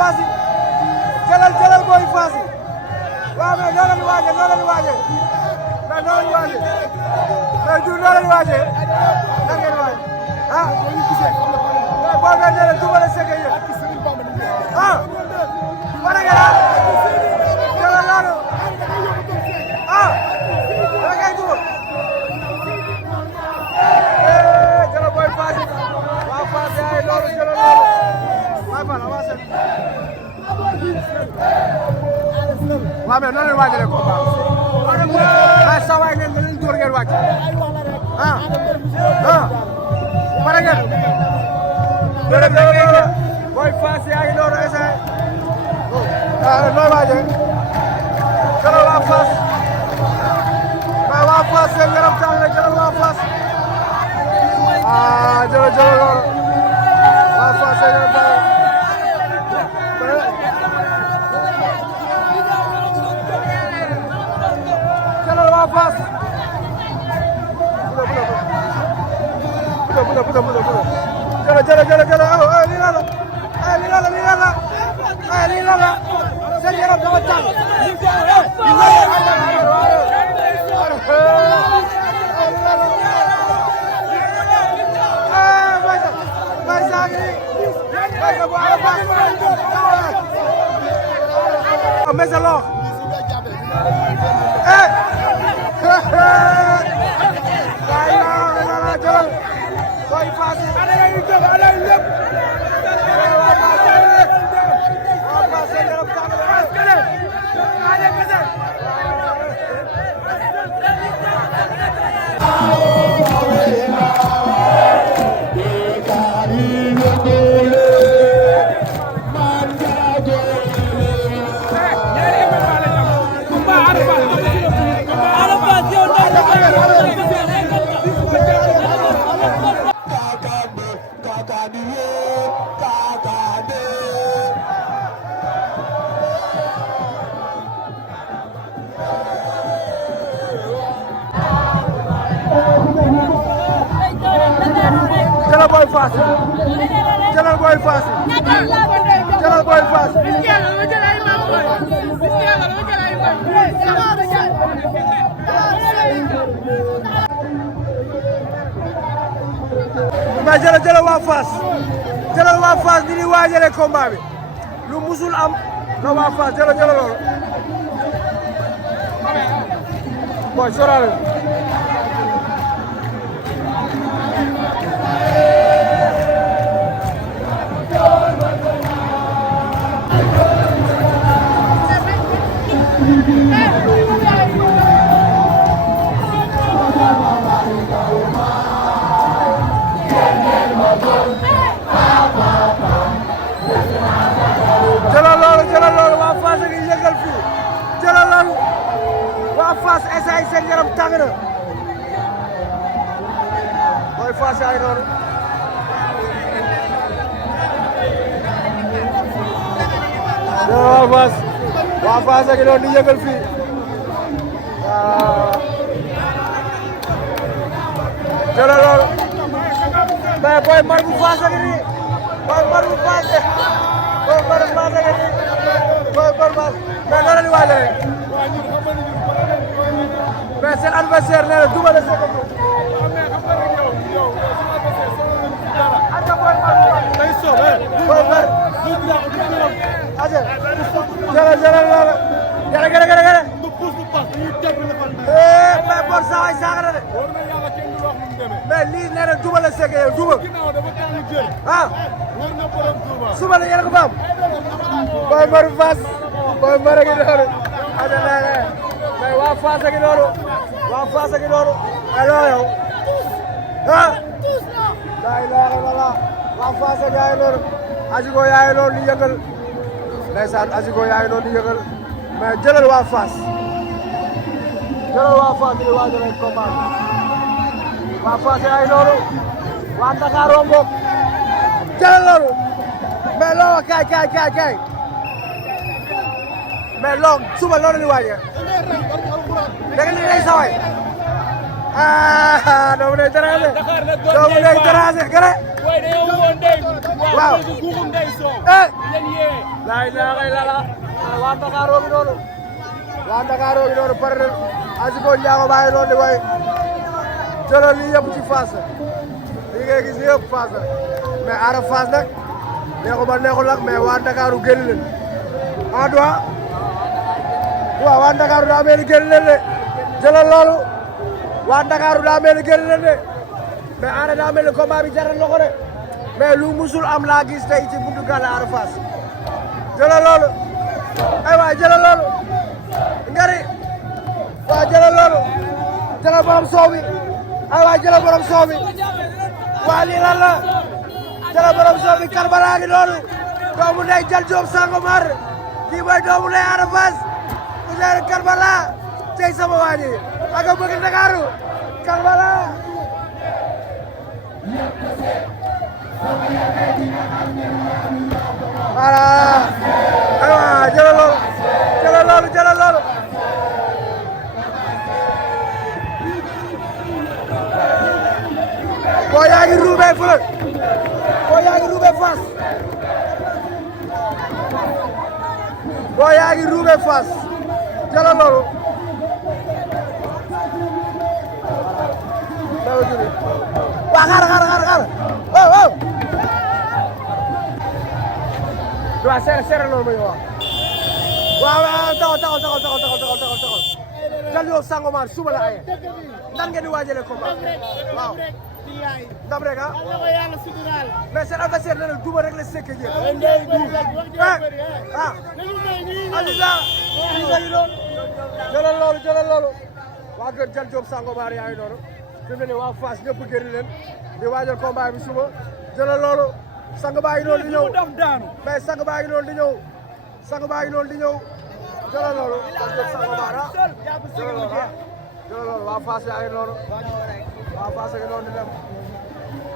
Fass yi jëlal booy Fass yi waaw mais noo leen waajee mais noo leen waajee mais Diouf noo leen waajee nan ngeen waajee ah boo nee nee na Double Less Seke yéen ah wane nga ah jëlal loolu ah da ngay dugal jëlal booy Fass yi waa Fass yaay loolu jëlal loolu waay Fall avancé waaw mais noonu la ñu waajalee combat waaye saa waay ngeen leen door ngeen wàcc pare ngeen jërëjëf booy Fass yaa ngi door essayé nooy waajee jëlal waa Fass mais waa Fass seen yaram tàng na jëlal waa Fass jërëjëf loolu waa Fass seen yaram tàng waa Fass jël lii la seen yaram dafa tàng Boy Fass jëlal Boy Fass jëlal Boy Fass ma jëlal waa Fass ni ñuy waajalee combat bi lu musul am na waa Fass jëlal loolu boy sorale jëlal loolu waa Fass a ngi yëngal fii jëlal loolu waa Fass essay seen yaram tàng na Boy Fass yaa ngi noonu waa Fass a ngi noonu di yëngal fii jëlal loolu mais Boy Mar bu Fass a ngi nii Boy Mar bu Fass Boy Mar bu Fass a ngi nii Boy Mar mais noonu la ñu waajalee mais seen adversaire nee na Double Less Seke Boy Mar jëlal loolu gërë mais Bor saa waay saaga na de mais lii nee na Double Less Seke yow Double ah suba la yéen a ko faam Boy Mar Fass Boy Mar a ngi noonu mais waa Fass a ngi noonu alors yow ah la ilaha illallah waa Fass a ngi noonu Azigo yaa ngi noonu di yëngal ndeysaan Azigo yaa ngi noonu di yëngal mais jëlal waa Fass di waajal ay combat waa Fass yaa ngi noonu waa Dakar woo mbokk jëlal loolu mais loolu kaay mais loolu suba loolu la ñu waajee da nga lay saway doomu day déranger gërë waaw eh laa ilaaha illallaah waa Ndakaaru gi noonu waa Ndakaaru gi noonu pare nañ Asiko Ndiago baa ngi noonu di way jëlal lii yëpp ci Fass lii ngay gis yëpp Fass mais Ada Fass nag neexu ba neexul nag mais waa Ndakaaru génn leen ah doa waaw waa Ndakaaru daa mel ni génn leen de jëlal loolu waa Ndakaaru daa mel ni génn leen de mais Ada daa mel ni combat bi jaral na ko de mais lu musul am laa gis tey ci buntu gàll Ada Fass jëlal loolu ay waay jëlal loolu ngari waaw jëlal loolu jëlal borom soow bi ay waay jëlal borom soow bi waa lii lan la jëlal borom soow bi Karbala gi noonu doomu ndey Jal Joob Sangomar kii mooy doomu ndey Ada Fass Ousseyn Karbala tey sama waa ji ak a bëgg Ndakaaru Karbala voilà aywa jëlal loolu jëlal loolu jëlal loolu boo yaa ngi ruubee fële boo yaa ngi ruubee Fass boo yaa ngi ruubee Fass jëlal loolu waa xaar waaw waaw seere loolu ma ñu wax waaw taxaw Jal Joob Sangomar suba la aye nan ngeen di waajalee combat waaw ndam rek ah mais seen adversaire nee na duma rek la sekk jéem ah Alisa yi doon jëlal loolu waa kër Jal Joob Sangomar yaa ngi noonu fi mu ne waa Fass ñëpp génn leen di waajal combat bi suba jëlal loolu sang baa ngi noonu di ñëw mais sang baa ngi noonu di ñëw jëlal loolu Jal Joob Sangomar jëlal loolu waa Fass yaa ngi noonu waa Fass ngi noonu di dem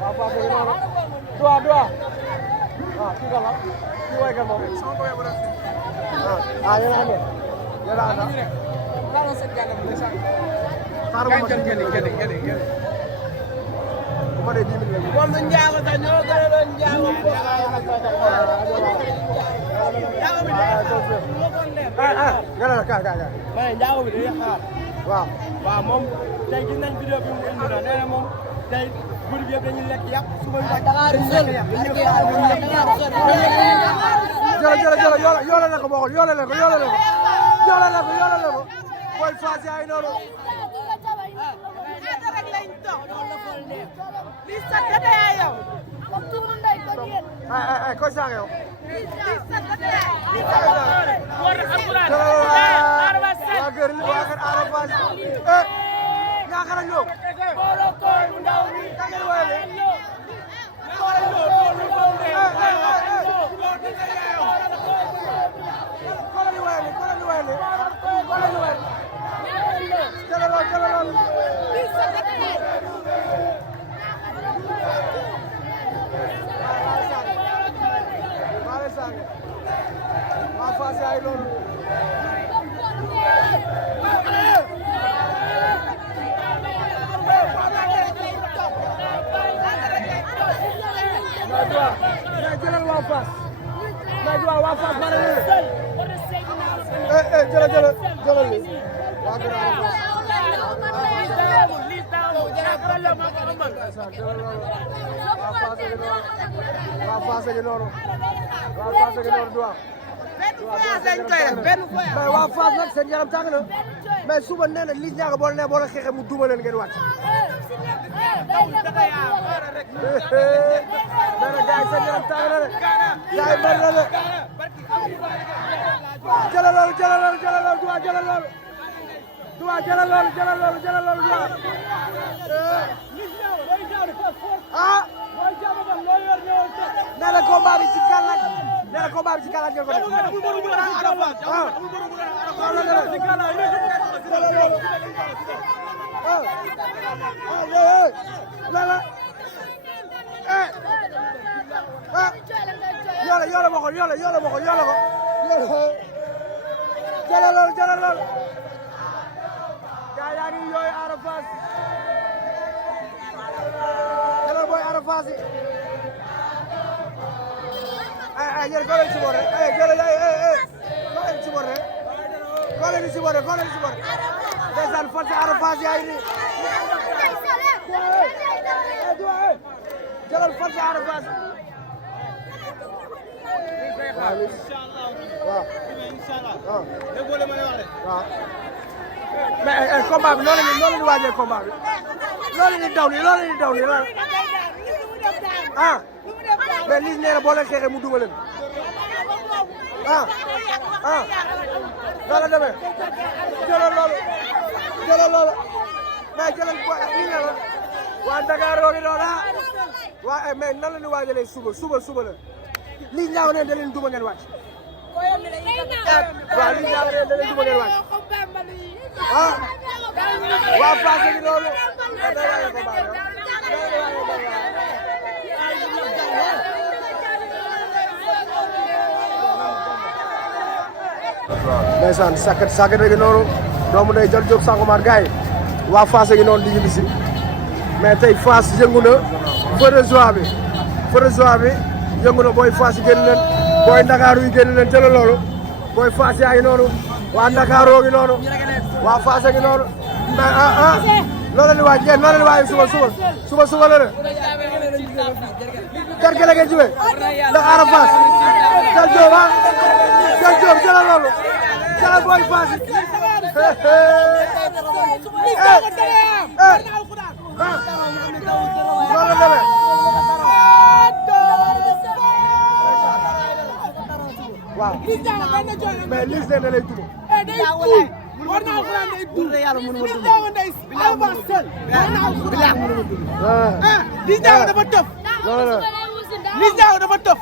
waa Fass ngi noonu doa kii kan la kii way kan moom yéen a ànd ma de 10 minutes moom du njaago sax ñoo gën a doon njaago nga la ka ma ne njaago bi day xaar waaw moom tey gis nañ vidéo bi mu indi na nee na moom tey guddi bi yëpp dañuy lekk yàpp suba ñu jël yoole na ko boxol yoole na ko boy Fass yaa ngi noonu li sakate ya yow ko tumu nday ko yeen ko saga yow li sakate ya li sakate war alquran arba set wa gër Ada Fass nga xara ñoo bolo ko ndaw ni tagal wale waa Fass yaay loolu jëlal waa Fass waa Fass bare jëlal waa gën waa Fass gi noonu mais waa Fass nag seen yaram tàng na mais suba nee na Liss Ndiago boole ne boole xeexe mu duma leen ngeen wàcc nee na gars yi seen yaram tàng na de gars yi mën na de jëlal loolu Duwa jëlal loolu ah nee na combat bi ci gàllank ngeen ko def yoole ma ko jëlal loolu gaa yaa ngi yooyu Ada Fass jëlal booy Ada Fass yi mais yéen koo leen si boor rek jëlal koo leen si boor rek koo leen si boor rek koo leen si boor rek ndeysaan fan sa Ada Fass yaay ni jëlal fan sa Ada Fass waaw mais combat bi noonu la ñu waajee combat bi loolu la ñuy daw nii ah mais Liss nee na boo leen xeexee mu duma leen ah loolu la demee jëlal loolu mais jëlal lii ne la waa Dakar roogi noonu waa mais nan la ñu waajalee suba la Liss ñaaw ne da leen duma ngeen wàcc waaw Liss ñaaw ne da leen duma ngeen wàcc ah waa Fass gi noonu ndeysaan sakkat gi noonu doomu day jël jóg Sangomar gars yi waa Fass gi noonu di ñu bisi mais tey Fass yëngu na feu de joie bi yëngu na booy Fass yi génn leen booy Ndakaaru yi génn leen jëla loolu booy Fass yaa ngi noonu waa Ndakaaroo gi noonu waa Fass gi noonu mais loolu la ñu waaj yéen loolu la ñu waaj suba la de kër gi la ngeen jógee ndax Ada Fass jël Diop jëlal loolu jëlal booy Fass yi loolu la demee waaw mais Liss nee na lay duma war naa ko daan day dund yàlla mënu ma dund Liss Ndiago dafa tëf